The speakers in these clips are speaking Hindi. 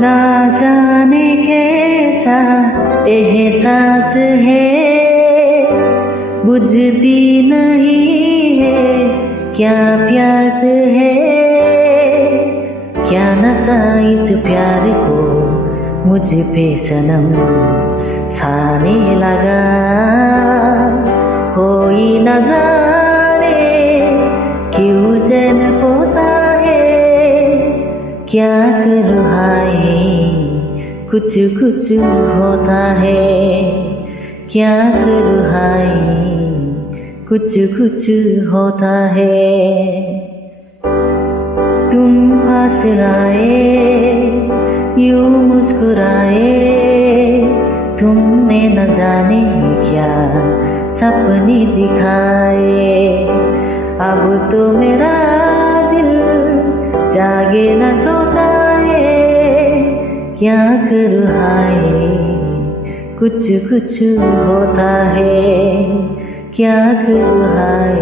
ना जाने कैसा एहसास है, बुझती नहीं है क्या प्यास है। क्या नशा इस प्यार को मुझ पे सनम छाने लगा। कोई न जाने क्यों जन पोता है, क्या करूँ हाय कुछ कुछ होता है। क्या करूँ हाय कुछ कुछ होता है। तुम पास आए यूं मुस्कुराए, तुमने न जाने क्या सपने दिखाए। अब तो मेरा दिल जागे न सोता है, क्या करूँ हाय कुछ कुछ होता है। क्या करूँ हाय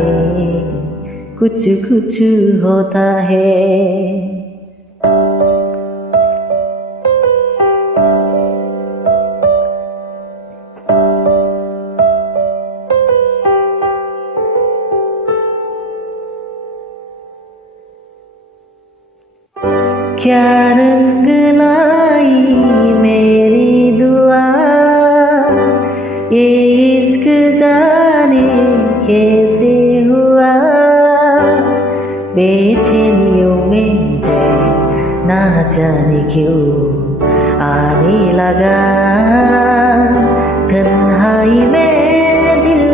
कुछ कुछ होता है। क्या रंग लाई मेरी दुआ, ये इश्क जाने कैसे हुआ। बेचैनियों में चैन ना जाने क्यों आने लगा। तन्हाई में दिल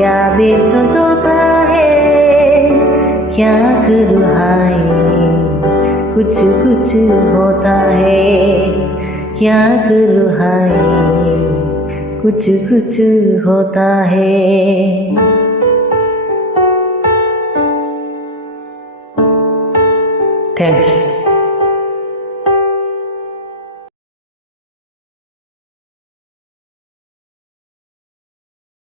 यादें सजोता है, क्या करूँ हाय कुछ कुछ होता है। क्या करूँ हाय कुछ कुछ होता है। थैंक्स।